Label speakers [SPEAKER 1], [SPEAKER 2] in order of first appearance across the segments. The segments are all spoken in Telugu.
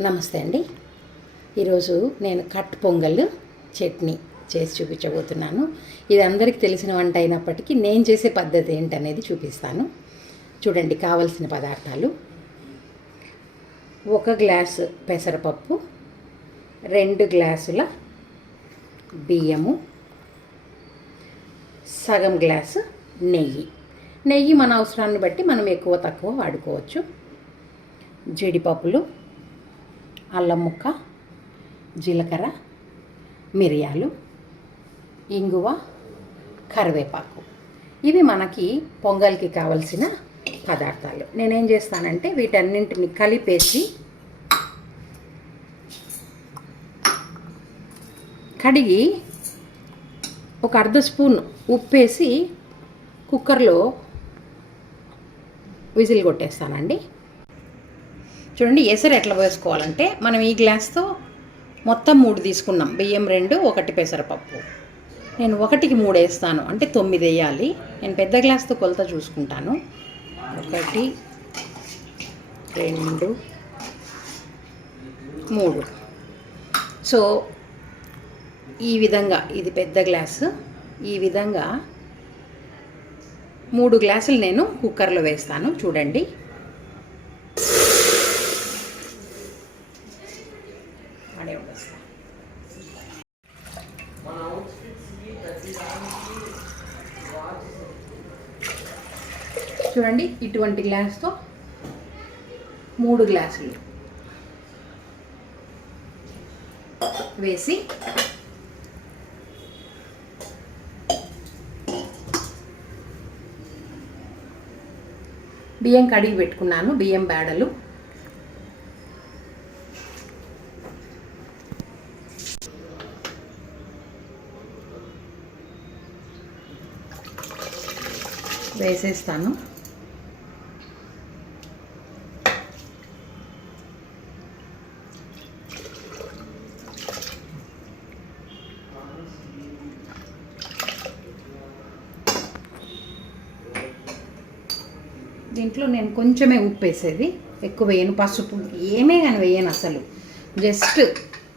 [SPEAKER 1] నమస్తే అండి. ఈరోజు నేను కట్ పొంగల్ చట్నీ చేసి చూపించబోతున్నాను. ఇది అందరికీ తెలిసిన వంట అయినప్పటికీ నేను చేసే పద్ధతి ఏంటనేది చూపిస్తాను. చూడండి కావలసిన పదార్థాలు. ఒక గ్లాస్ పెసరపప్పు రెండు గ్లాసుల బియ్యము సగం గ్లాసు నెయ్యి. నెయ్యి మన అవసరాన్ని బట్టి మనం ఎక్కువ తక్కువ వాడుకోవచ్చు. జీడిపప్పులు అల్లం ముక్క జీలకర్ర మిరియాలు ఇంగువ కరివేపాకు. ఇవి మనకి పొంగల్కి కావలసిన పదార్థాలు. నేనేం చేస్తానంటే వీటన్నింటిని కలిపేసి కడిగి ఒక అర్ధ స్పూన్ ఉప్పేసి కుక్కర్లో విజిల్ కొట్టేస్తానండి. చూడండి ఎసరు ఎట్లా వేసుకోవాలంటే మనం ఈ గ్లాస్తో మొత్తం మూడు తీసుకున్నాం. బియ్యం రెండు ఒకటి పెసరపప్పు. నేను ఒకటికి మూడు వేస్తాను. అంటే తొమ్మిది వేయాలి. నేను పెద్ద గ్లాస్తో కొలత చూసుకుంటాను. ఒకటి రెండు మూడు. సో ఈ విధంగా ఇది పెద్ద గ్లాసు. ఈ విధంగా మూడు గ్లాసులు నేను కుక్కర్లో వేస్తాను. చూడండి. చూడండి ఇటువంటి గ్లాస్తో మూడు గ్లాసులు వేసి బియ్యం కడిగి పెట్టుకున్నాను బియ్యం బేడలు వేసేస్తాను. దీంట్లో నేను కొంచెమే ఉప్పు వేసేది ఎక్కువ వేయను పసుపు ఏమే కానీ వేయను అసలు. జస్ట్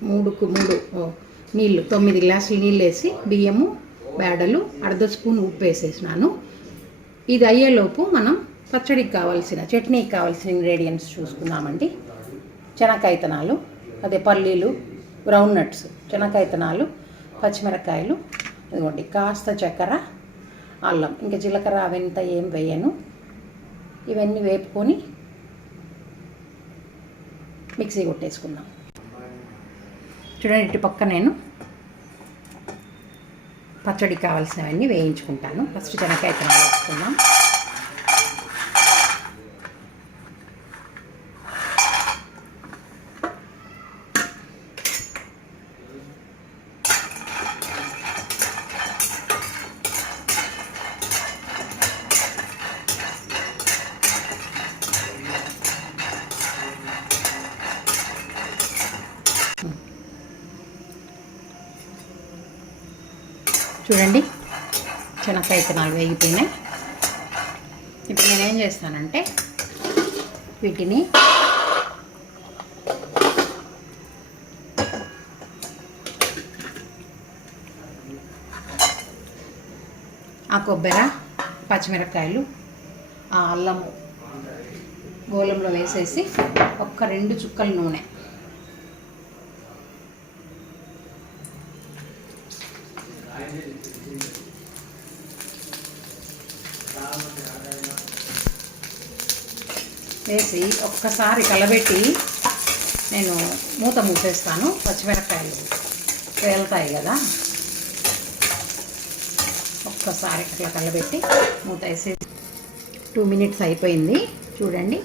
[SPEAKER 1] మూడుకు మూడు నీళ్ళు తొమ్మిది గ్లాసులు నీళ్ళు వేసి బియ్యము బేడలు అర్ధ స్పూన్ ఉప్పు వేసేసినాను ఇది అయ్యేలోపు మనం పచ్చడికి కావాల్సిన చట్నీకి కావాల్సిన ఇంగ్రీడియంట్స్ చూసుకుందామండి. శనకాయతనాలు అదే పల్లీలు గ్రౌండ్ నట్స్ శనకాయతనాలు పచ్చిమిరకాయలు ఇదిగోండి కాస్త చక్కెర అల్లం ఇంకా జీలకర్ర అవంతా ఏం వేయను. ఇవన్నీ వేపుకొని మిక్సీ కొట్టేసుకుందాం. చూడండి ఇటు పక్క నేను పచ్చడికి కావాల్సినవన్నీ వేయించుకుంటాను. ఫస్ట్ శనక్కాయ విత్తనాలు వేసుకుందాం చూడండి. శనక్కాయ విత్తనాలు వేగిపోయినాయి. ఇప్పుడు నేనేం చేస్తానంటే వీటిని ఆ కొబ్బరి పచ్చిమిరపకాయలు ఆ అల్లము గోలంలో వేసేసి ఒక్క రెండు చుక్కల నూనె. వేసి ఒక్కసారి కలబెట్టి నేను మూత మూసేస్తాను పచ్చిమిరపకాయలు వెళ్తాయి కదా. ఒక్కసారి అట్లా కలబెట్టి మూత వేసి టూ మినిట్స్ అయిపోయింది. చూడండి.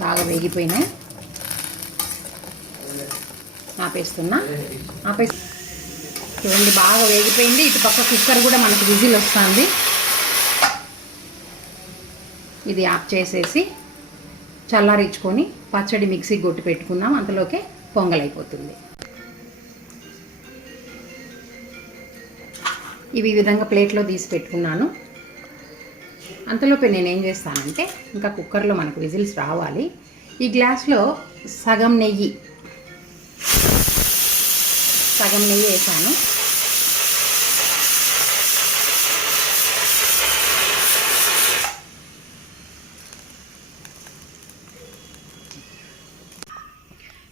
[SPEAKER 1] బాగా వేగిపోయినాయి. ఆపేస్తున్నా. ఆపేసి చూడండి బాగా వేగిపోయింది. ఇటు పక్క కుక్కర్ కూడా మనకు విజిల్ వస్తుంది. ఇది ఆఫ్ చేసేసి చల్లారించుకొని పచ్చడి మిక్సీ కొట్టి పెట్టుకున్నాం. అంతలోకే పొంగలైపోతుంది అయిపోతుంది. ఇవి ఈ విధంగా ప్లేట్లో తీసి పెట్టుకున్నాను. అంతలోపే నేను ఏం చేస్తానంటే ఇంకా కుక్కర్లో మనకు విజిల్స్ రావాలి. ఈ గ్లాస్లో సగం నెయ్యి సగం నెయ్యి వేసాను.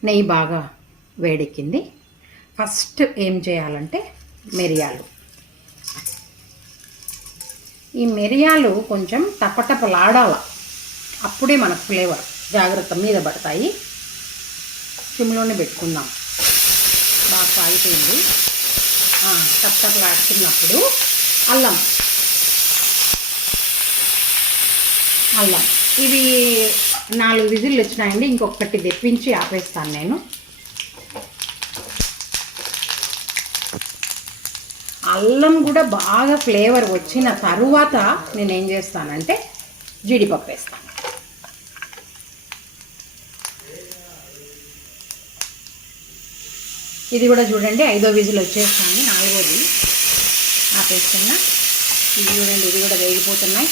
[SPEAKER 1] నెయ్యి బాగా వేడెక్కింది. ఫస్ట్ ఏం చేయాలంటే మిరియాలు. ఈ మిరియాలు కొంచెం టపటపలాడాల. అప్పుడే మనకు ఫ్లేవర్ జాగ్రత్త మీద పడతాయి. సిమ్లోనే పెట్టుకుందాం. కాగిపోయింది టపటపలాడుతున్నప్పుడు అల్లం. అల్లం. ఇవి నాలుగు విజిల్లు వచ్చినాయండి ఇంకొకటి తెప్పించి ఆపేస్తాను నేను. అల్లం కూడా బాగా ఫ్లేవర్ వచ్చిన తరువాత నేను ఏం చేస్తానంటే జీడిపప్పు వేస్తాను. ఇది కూడా చూడండి ఐదో విజిల్ వచ్చేస్తుంది నాలుగోది ఆపేస్తున్నా. ఇది చూడండి ఇది కూడా వేగిపోతున్నాయి.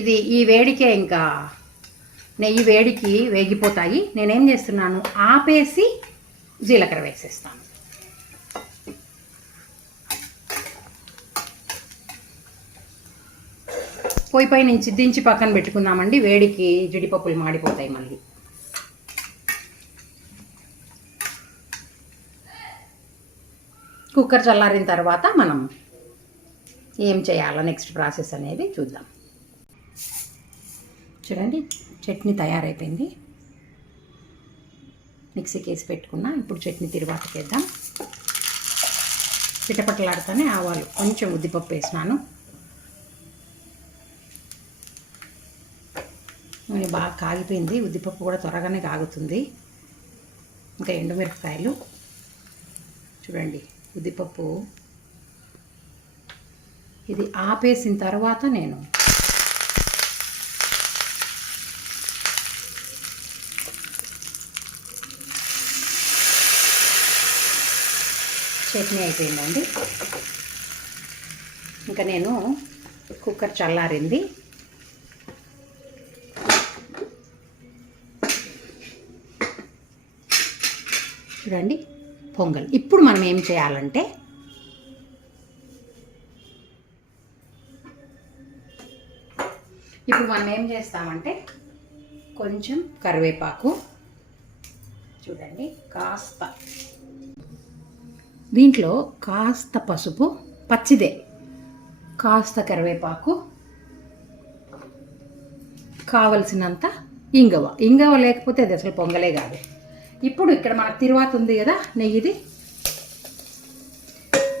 [SPEAKER 1] ఇది ఈ వేడికే ఇంకా నెయ్యి వేడికి వేగిపోతాయి. నేనేం చేస్తున్నాను ఆపేసి జీలకర్ర వేసేస్తాను. పొయ్యి పై నుంచి దించి పక్కన పెట్టుకుందామండి. వేడికి జీడిపప్పులు మాడిపోతాయి మళ్ళీ. కుక్కర్ చల్లారిన తర్వాత మనం ఏం చేయాలో నెక్స్ట్ ప్రాసెస్ అనేది చూద్దాం. చూడండి చట్నీ తయారైపోయింది. మిక్సీకి వేసి పెట్టుకున్నా ఇప్పుడు చట్నీ తిరువాతకి వేద్దాం. ఆవాలు కొంచెం ఉద్దిపప్పు వేసినాను. నూనె బాగా కాగిపోయింది ఉద్దిపప్పు కూడా త్వరగానే కాగుతుంది. ఇంకా ఎండుమిరపకాయలు. చూడండి ఉద్దిపప్పు. ఇది ఆపేసిన తర్వాత నేను చట్నీ అయిపోయిందండి. ఇంకా నేను కుక్కర్ చల్లారింది. చూడండి పొంగల్. ఇప్పుడు మనం ఏం చేయాలంటే ఇప్పుడు మనం ఏం చేస్తామంటే కొంచెం కరివేపాకు చూడండి కాస్త దీంట్లో కాస్త పసుపు పచ్చిదే. కాస్త కరివేపాకు కావలసినంత ఇంగవ. ఇంగవ లేకపోతే అది అసలు పొంగలే కాదు. ఇప్పుడు ఇక్కడ మనకు తిరువాత ఉంది కదా నెయ్యిది.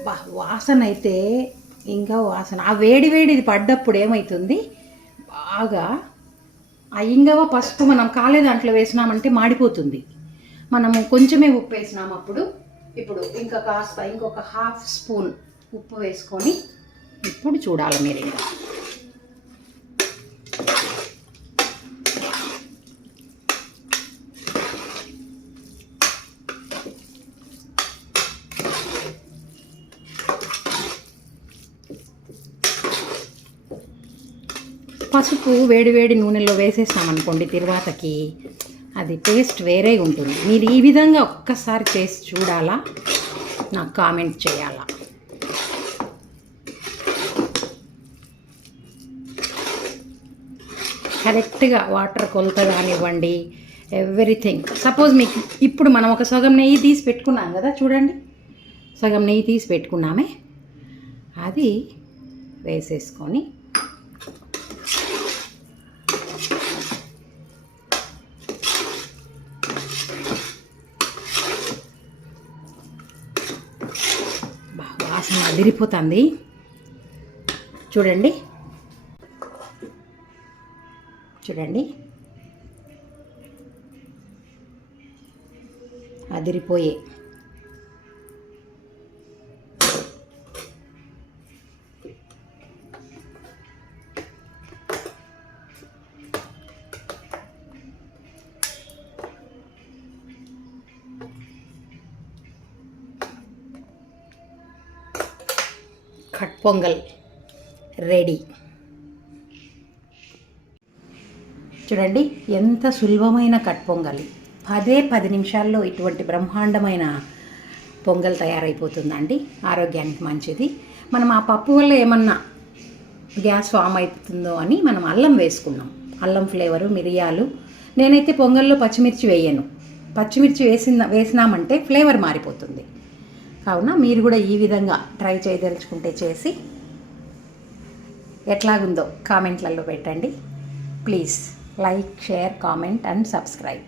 [SPEAKER 1] బా వాసన అయితే ఇంకా వాసన. ఆ వేడి వేడిది పడ్డప్పుడు ఏమవుతుంది బాగా ఆ ఇంగవ పసుపు మనం కాలే దాంట్లో వేసినామంటే మాడిపోతుంది. మనము కొంచెమే ఉప్పు వేసినాం అప్పుడు ఇప్పుడు ఇంకా కాస్త ఇంకొక హాఫ్ స్పూన్ ఉప్పు వేసుకొని ఇప్పుడు చూడాలి మీరు ఇంకా. పసుపు వేడి వేడి నూనెలో వేసేసామనుకోండి తిరువాతకి అది టేస్ట్ వేరే ఉంటుంది. మీరు ఈ విధంగా ఒక్కసారి చేసి చూడాలా? నాకు కామెంట్ చేయాలా? కరెక్ట్గా వాటర్ కొలత కానివ్వండి ఎవ్రీథింగ్. సపోజ్ మీకు ఇప్పుడు మనం ఒక సగం నెయ్యి తీసి పెట్టుకున్నాం కదా చూడండి. సగం నెయ్యి తీసి పెట్టుకున్నామే. అది వేసేసుకొని వాసన అదిరిపోతుంది చూడండి. చూడండి. అదిరిపోయే కట్ పొంగల్ రెడీ. చూడండి ఎంత సులభమైన కట్ పొంగలి పదే పది నిమిషాల్లో ఇటువంటి బ్రహ్మాండమైన పొంగల్ తయారైపోతుందండి. ఆరోగ్యానికి మంచిది. మనం ఆ పప్పు వల్ల ఏమన్నా గ్యాస్ ఫామ్ అవుతుందో అని మనం అల్లం వేసుకున్నాం. అల్లం ఫ్లేవరు మిరియాలు. నేనైతే పొంగల్లో పచ్చిమిర్చి వేయను. పచ్చిమిర్చి వేసిన వేసినామంటే ఫ్లేవర్ మారిపోతుంది. కావున మీరు కూడా ఈ విధంగా ట్రై చేయదలుచుకుంటే చేసి ఎట్లాగుందో కామెంట్లలో పెట్టండి. Please like share comment and subscribe